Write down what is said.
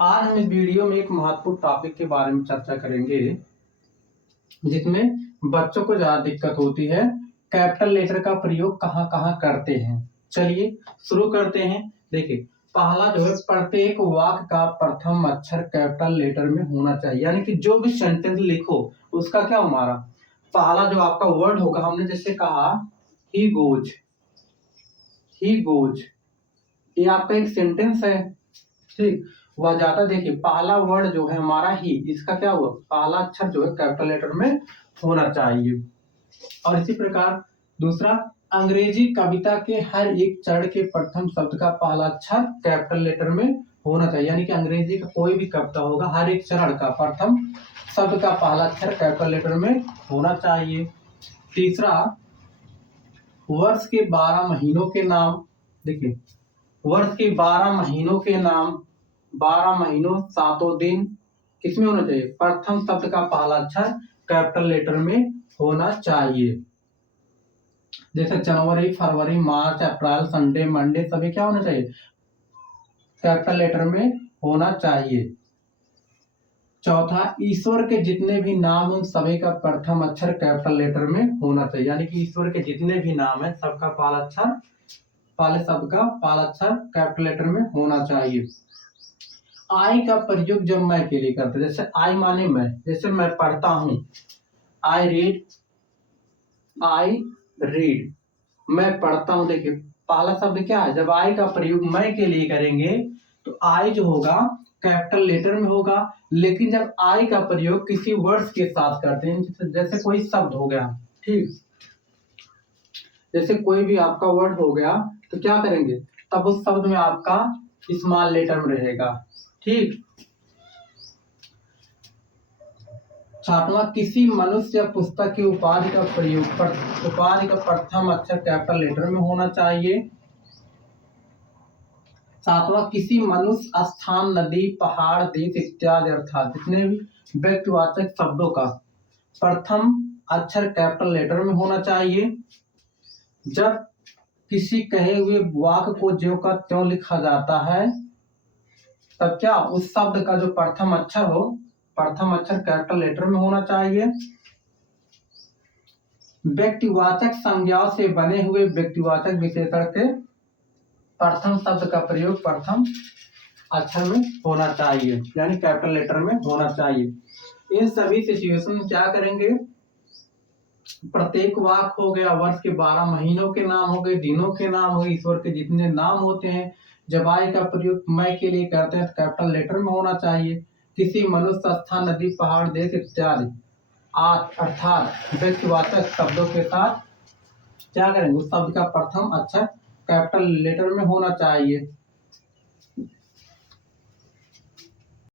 आज हम इस वीडियो में एक महत्वपूर्ण टॉपिक के बारे में चर्चा करेंगे जिसमें बच्चों को ज्यादा दिक्कत होती है। कैपिटल लेटर का प्रयोग कहाँ कहाँ करते हैं। चलिए शुरू करते हैं। देखिए पहला जो है, प्रत्येक वाक्य का प्रथम अक्षर कैपिटल लेटर में होना चाहिए। यानी कि जो भी सेंटेंस लिखो उसका क्या हमारा पहला जो आपका वर्ड होगा, हमने जैसे कहा ही गोज, ही गोज, ये आपका एक सेंटेंस है, ठीक। वह जाता, देखिए पहला वर्ड जो है हमारा ही, इसका क्या हुआ, पहला अक्षर जो है कैपिटल लेटर में होना चाहिए। और इसी प्रकार दूसरा, अंग्रेजी कविता के हर एक चरण के प्रथम शब्द का पहला अक्षर कैपिटल लेटर में होना चाहिए। यानी कि अंग्रेजी का कोई भी कविता होगा, हर एक चरण का प्रथम शब्द का पहला अक्षर कैपिटल लेटर में होना चाहिए। तीसरा, वर्ष के 12 महीनों के नाम, देखिए वर्ष के 12 महीनों के नाम, 12 महीनों 7 दिन किसमें होना चाहिए, प्रथम शब्द का पहला अक्षर कैपिटल लेटर में होना चाहिए। जैसे जनवरी, फरवरी, मार्च, अप्रैल, संडे, मंडे, सभी क्या होना चाहिए, कैपिटल लेटर में होना चाहिए। चौथा, ईश्वर के जितने भी नाम उन सभी का प्रथम अक्षर कैपिटल लेटर में होना चाहिए। यानी कि ईश्वर के जितने भी नाम है सबका पहला अक्षर, पहले शब्द का पहला अक्षर कैपिटल लेटर में होना चाहिए। आई का प्रयोग जब मैं के लिए करते हैं, जैसे आई माने मैं, जैसे मैं पढ़ता हूं, आई रीड, आई रीड, मैं पढ़ता हूं। देखिए पहला शब्द क्या है, जब आई का प्रयोग मैं के लिए करेंगे तो आई जो होगा कैपिटल लेटर में होगा। लेकिन जब आई का प्रयोग किसी वर्ड्स के साथ करते हैं, जैसे कोई शब्द हो गया, ठीक, जैसे कोई भी आपका वर्ड हो गया तो क्या करेंगे, तब उस शब्द में आपका स्मॉल लेटर में रहेगा, ठीक। छात्रा, किसी मनुष्य या पुस्तक की उपाधि का प्रयोग उपाधि का प्रथम अक्षर कैपिटल लेटर में होना चाहिए। सातवां, किसी मनुष्य, स्थान, नदी, पहाड़, देश इत्यादि अर्थात जितने भी व्यक्तिवाचक शब्दों का प्रथम अक्षर कैपिटल लेटर में होना चाहिए। जब किसी कहे हुए वाक्य को ज्यों का त्यों लिखा जाता है तब क्या उस शब्द का जो प्रथम अक्षर हो, प्रथम अक्षर कैपिटल लेटर में होना चाहिए। व्यक्तिवाचक संज्ञाओं से बने हुए व्यक्तिवाचक विशेषण के प्रथम शब्द का प्रयोग प्रथम अक्षर में होना चाहिए, यानी कैपिटल लेटर में होना चाहिए। इन सभी सिचुएशन में क्या करेंगे, प्रत्येक वाक्य हो गया, वर्ष के 12 महीनों के नाम हो गए, दिनों के नाम हो गए, ईश्वर के जितने नाम होते हैं, जब आई का प्रयोग मैं के लिए करते हैं तो कैपिटल लेटर में होना चाहिए। किसी मनुष्य, स्थान, नदी, पहाड़, देश इत्यादि अर्थात व्यक्तिवाचक शब्दों के साथ क्या करेंगे, उस शब्द का प्रथम अक्षर कैपिटल लेटर में होना चाहिए।